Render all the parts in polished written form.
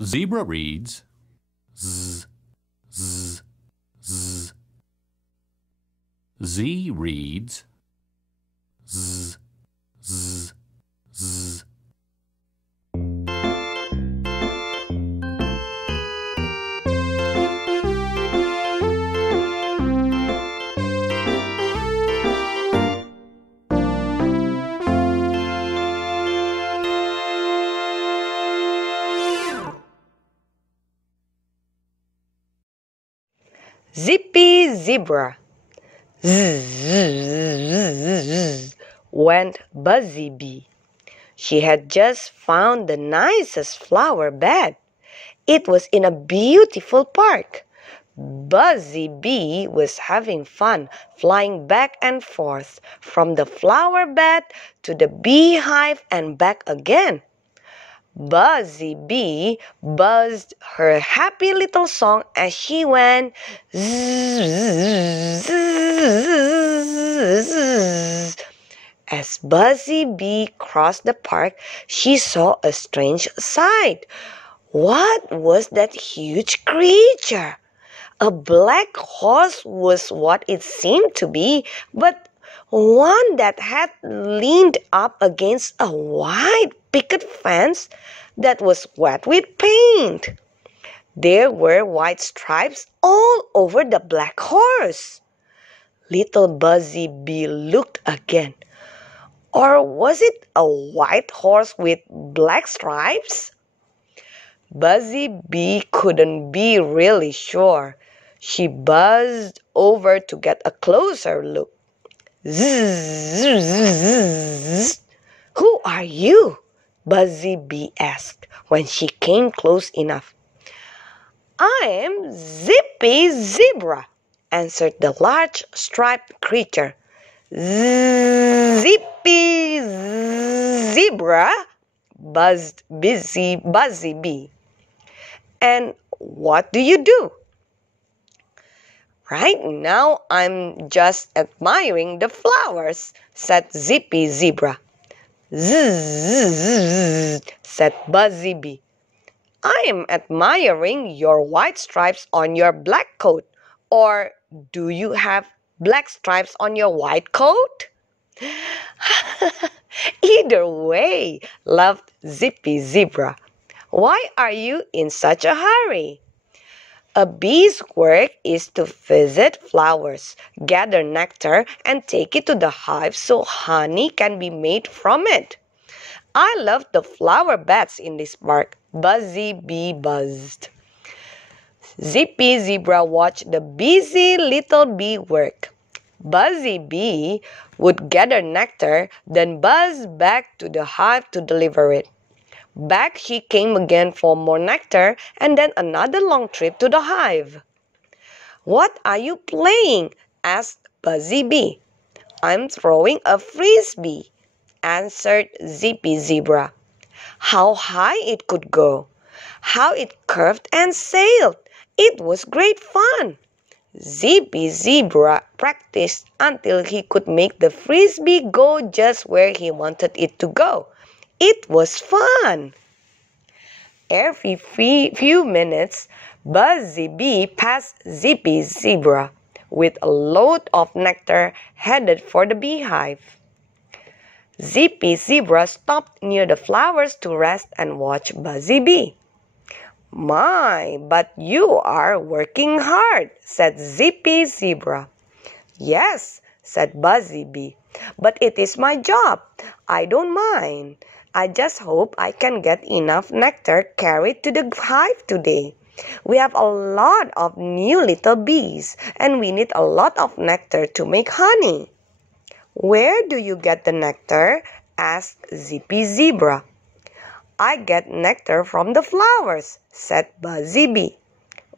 Zebra reads Z, Z, Z. Z reads Z, Z, Z. Zippy Zebra. Zzz, went Buzzy Bee. She had just found the nicest flower bed. It was in a beautiful park. Buzzy Bee was having fun flying back and forth from the flower bed to the beehive and back again. Buzzy Bee buzzed her happy little song as she went zzz, zzz. As Buzzy Bee crossed the park, she saw a strange sight. What was that huge creature? A black horse was what it seemed to be, but one that had leaned up against a wide picket fence that was wet with paint. There were white stripes all over the black horse. Little Buzzy Bee looked again. Or was it a white horse with black stripes? Buzzy Bee couldn't be really sure. She buzzed over to get a closer look. Zzz, who are you? Buzzy Bee asked when she came close enough. I am Zippy Zebra, answered the large striped creature. Zippy Zebra, buzzed Buzzy Bee. And what do you do? Right now, I'm just admiring the flowers, said Zippy Zebra. Zzz, said Buzzy Bee. I am admiring your white stripes on your black coat. Or do you have black stripes on your white coat? Either way, laughed Zippy Zebra. Why are you in such a hurry? A bee's work is to visit flowers, gather nectar, and take it to the hive so honey can be made from it. I love the flower beds in this park, Buzzy Bee buzzed. Zippy Zebra watched the busy little bee work. Buzzy Bee would gather nectar, then buzz back to the hive to deliver it. Back she came again for more nectar and then another long trip to the hive. What are you playing? Asked Buzzy Bee. I'm throwing a frisbee, answered Zippy Zebra. How high it could go! How it curved and sailed! It was great fun! Zippy Zebra practiced until he could make the frisbee go just where he wanted it to go. It was fun! Every few minutes, Buzzy Bee passed Zippy Zebra with a load of nectar headed for the beehive. Zippy Zebra stopped near the flowers to rest and watch Buzzy Bee. My, but you are working hard, said Zippy Zebra. Yes, said Buzzy Bee, but it is my job. I don't mind. I just hope I can get enough nectar carried to the hive today. We have a lot of new little bees, and we need a lot of nectar to make honey. Where do you get the nectar? Asked Zippy Zebra. I get nectar from the flowers, said Buzzy Bee.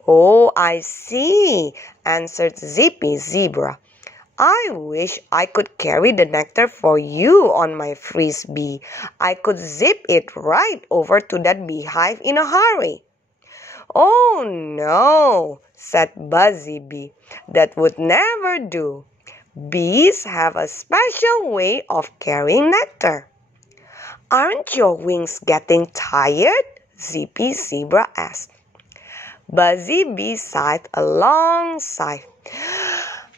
Oh, I see, answered Zippy Zebra. I wish I could carry the nectar for you on my frisbee. I could zip it right over to that beehive in a hurry. Oh, no, said Buzzy Bee. That would never do. Bees have a special way of carrying nectar. Aren't your wings getting tired? Zippy Zebra asked. Buzzy Bee sighed a long sigh.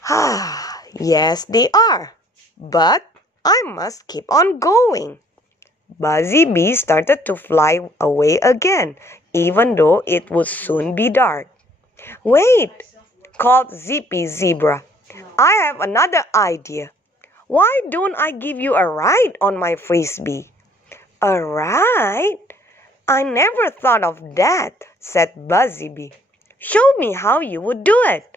Ah, yes, they are. But I must keep on going. Buzzy Bee started to fly away again, even though it would soon be dark. Wait, called Zippy Zebra. I have another idea. Why don't I give you a ride on my frisbee? A ride? I never thought of that, said Buzzy Bee. Show me how you would do it.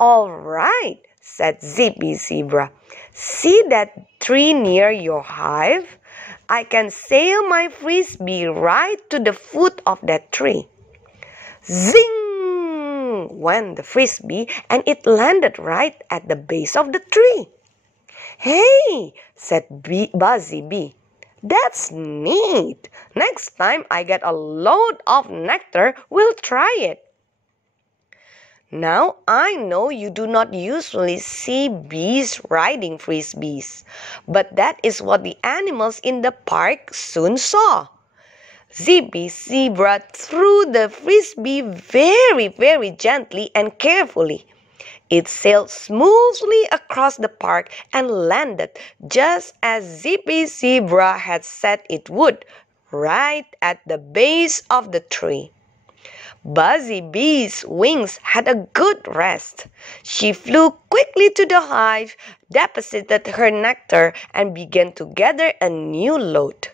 All right, said Zippy Zebra. See that tree near your hive? I can sail my frisbee right to the foot of that tree. Zing! Went the frisbee, and it landed right at the base of the tree. Hey, said Buzzy Bee. That's neat. Next time I get a load of nectar, we'll try it. Now I know you do not usually see bees riding frisbees, but that is what the animals in the park soon saw. Zippy Zebra threw the frisbee very, very gently and carefully. It sailed smoothly across the park and landed just as Zippy Zebra had said it would, right at the base of the tree. Buzzy Bee's wings had a good rest. She flew quickly to the hive, deposited her nectar, and began to gather a new load.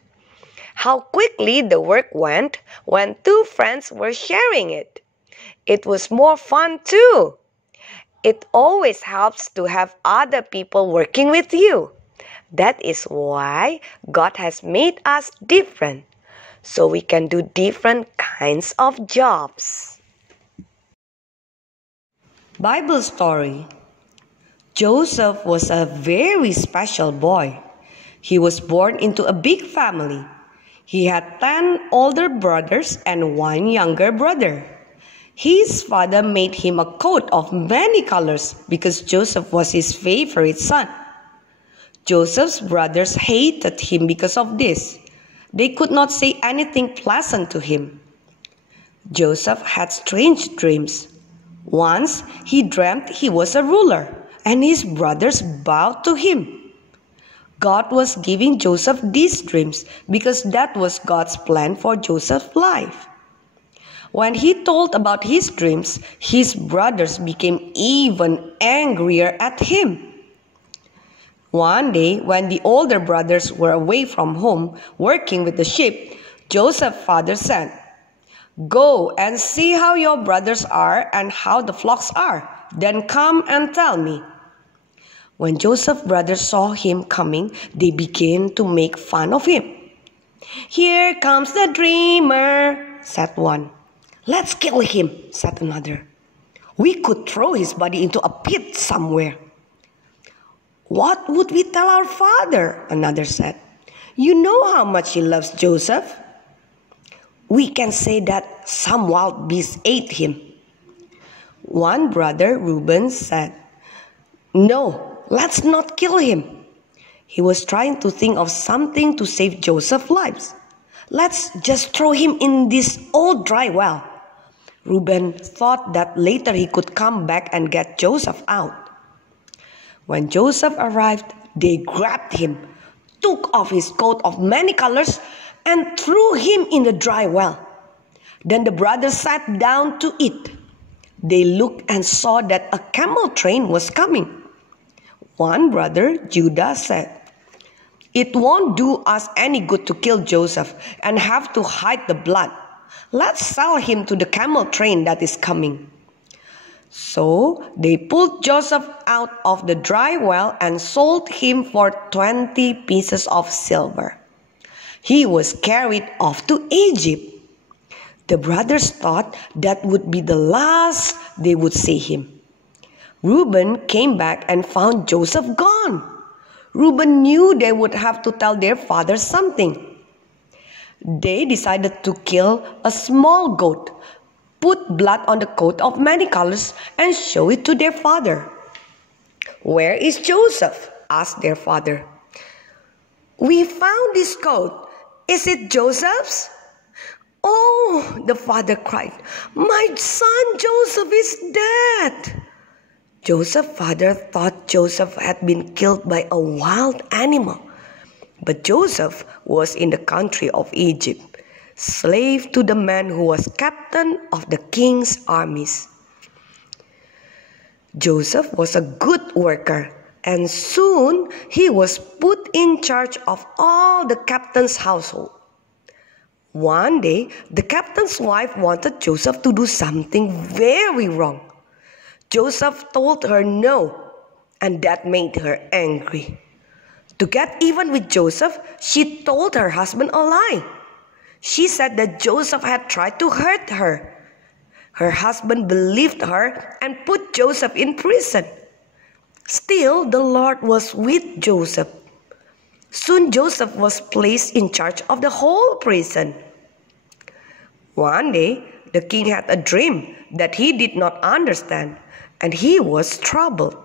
How quickly the work went when two friends were sharing it. It was more fun too. It always helps to have other people working with you. That is why God has made us different, so we can do different kinds of jobs. Bible story. Joseph was a very special boy. He was born into a big family. He had 10 older brothers and 1 younger brother. His father made him a coat of many colors because Joseph was his favorite son. Joseph's brothers hated him because of this. They could not say anything pleasant to him. Joseph had strange dreams. Once he dreamt he was a ruler, and his brothers bowed to him. God was giving Joseph these dreams because that was God's plan for Joseph's life. When he told about his dreams, his brothers became even angrier at him. One day, when the older brothers were away from home working with the sheep, Joseph's father said, "Go and see how your brothers are and how the flocks are. Then come and tell me." When Joseph's brothers saw him coming, they began to make fun of him. "Here comes the dreamer," said one. "Let's kill him," said another. "We could throw his body into a pit somewhere." "What would we tell our father?" another said. "You know how much he loves Joseph." "We can say that some wild beast ate him." One brother, Reuben, said, "No, let's not kill him." He was trying to think of something to save Joseph's life. "Let's just throw him in this old dry well." Reuben thought that later he could come back and get Joseph out. When Joseph arrived, they grabbed him, took off his coat of many colors, and threw him in the dry well. Then the brothers sat down to eat. They looked and saw that a camel train was coming. One brother, Judah, said, "It won't do us any good to kill Joseph and have to hide the blood. Let's sell him to the camel train that is coming." So they pulled Joseph out of the dry well and sold him for 20 pieces of silver. He was carried off to Egypt. The brothers thought that would be the last they would see him. Reuben came back and found Joseph gone. Reuben knew they would have to tell their father something. They decided to kill a small goat, put blood on the coat of many colors, and show it to their father. "Where is Joseph?" asked their father. "We found this coat. Is it Joseph's?" "Oh," the father cried, "my son Joseph is dead." Joseph's father thought Joseph had been killed by a wild animal. But Joseph was in the country of Egypt, slave to the man who was captain of the king's armies. Joseph was a good worker, and soon he was put in charge of all the captain's household. One day, the captain's wife wanted Joseph to do something very wrong. Joseph told her no, and that made her angry. To get even with Joseph, she told her husband a lie. She said that Joseph had tried to hurt her. Her husband believed her and put Joseph in prison. Still, the Lord was with Joseph. Soon Joseph was placed in charge of the whole prison. One day, the king had a dream that he did not understand, and he was troubled.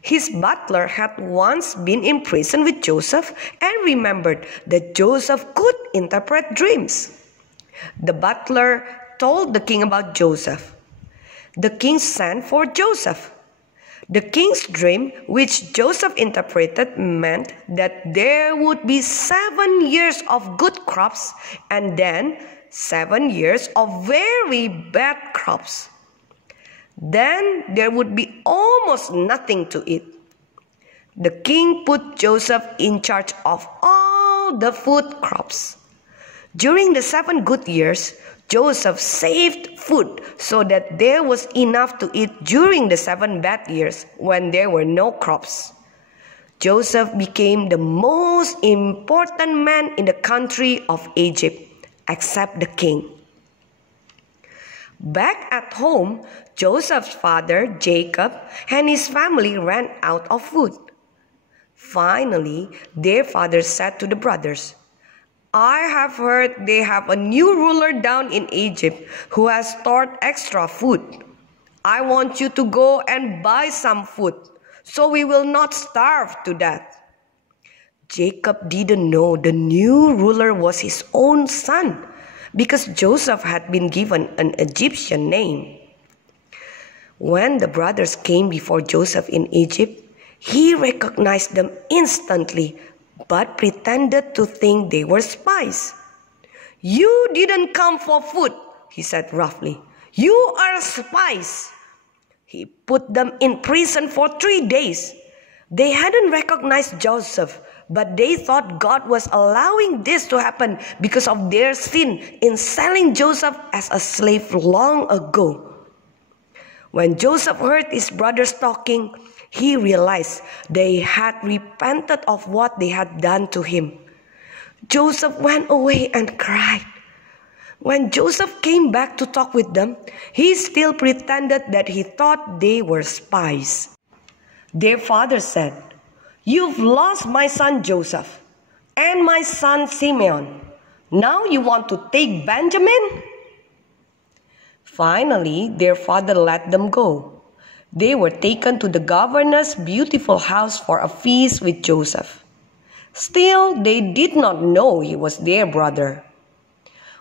His butler had once been in prison with Joseph and remembered that Joseph could interpret dreams. The butler told the king about Joseph. The king sent for Joseph. The king's dream, which Joseph interpreted, meant that there would be 7 years of good crops and then 7 years of very bad crops. Then there would be almost nothing to eat. The king put Joseph in charge of all the food crops. During the 7 good years, Joseph saved food so that there was enough to eat during the 7 bad years when there were no crops. Joseph became the most important man in the country of Egypt, except the king. Back at home, Joseph's father, Jacob, and his family ran out of food. Finally, their father said to the brothers, "I have heard they have a new ruler down in Egypt who has stored extra food. I want you to go and buy some food, so we will not starve to death." Jacob didn't know the new ruler was his own son, because Joseph had been given an Egyptian name. When the brothers came before Joseph in Egypt, he recognized them instantly, but pretended to think they were spies. "You didn't come for food," he said roughly. "You are spies." He put them in prison for 3 days. They hadn't recognized Joseph, but they thought God was allowing this to happen because of their sin in selling Joseph as a slave long ago. When Joseph heard his brothers talking, he realized they had repented of what they had done to him. Joseph went away and cried. When Joseph came back to talk with them, he still pretended that he thought they were spies. Their father said, "You've lost my son Joseph and my son Simeon. Now you want to take Benjamin?" Finally, their father let them go. They were taken to the governor's beautiful house for a feast with Joseph. Still, they did not know he was their brother.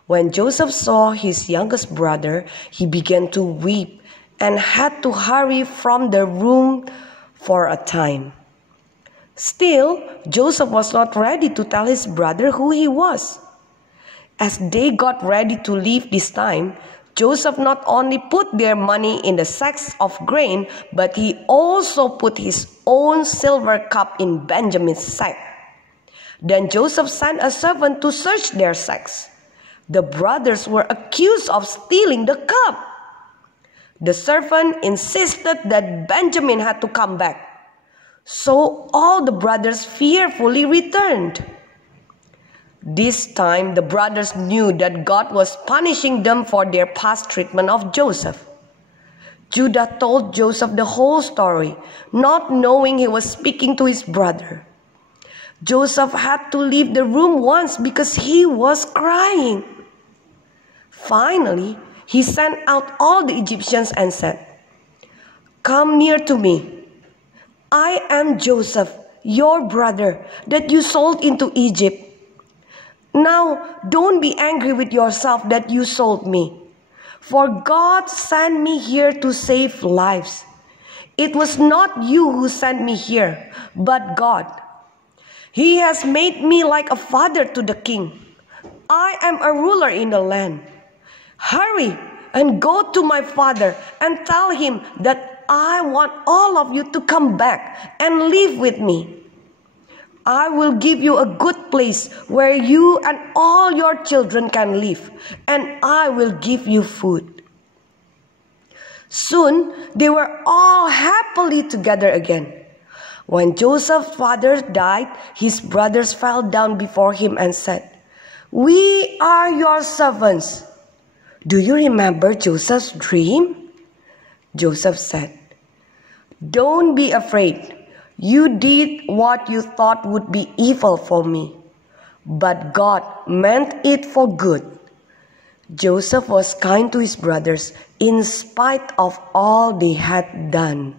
When Joseph saw his youngest brother, he began to weep and had to hurry from the room for a time. Still, Joseph was not ready to tell his brother who he was. As they got ready to leave this time, Joseph not only put their money in the sacks of grain, but he also put his own silver cup in Benjamin's sack. Then Joseph sent a servant to search their sacks. The brothers were accused of stealing the cup. The servant insisted that Benjamin had to come back. So all the brothers fearfully returned. This time the brothers knew that God was punishing them for their past treatment of Joseph. Judah told Joseph the whole story, not knowing he was speaking to his brother. Joseph had to leave the room once because he was crying. Finally, he sent out all the Egyptians and said, "Come near to me. I am Joseph, your brother, that you sold into Egypt. Now don't be angry with yourself that you sold me. For God sent me here to save lives. It was not you who sent me here, but God. He has made me like a father to the king. I am a ruler in the land. Hurry and go to my father and tell him that I want all of you to come back and live with me. I will give you a good place where you and all your children can live, and I will give you food. Soon they were all happily together again. When Joseph's father died, his brothers fell down before him and said, "We are your servants. Do you remember Joseph's dream?" Joseph said, "Don't be afraid. You did what you thought would be evil for me, but God meant it for good." Joseph was kind to his brothers in spite of all they had done.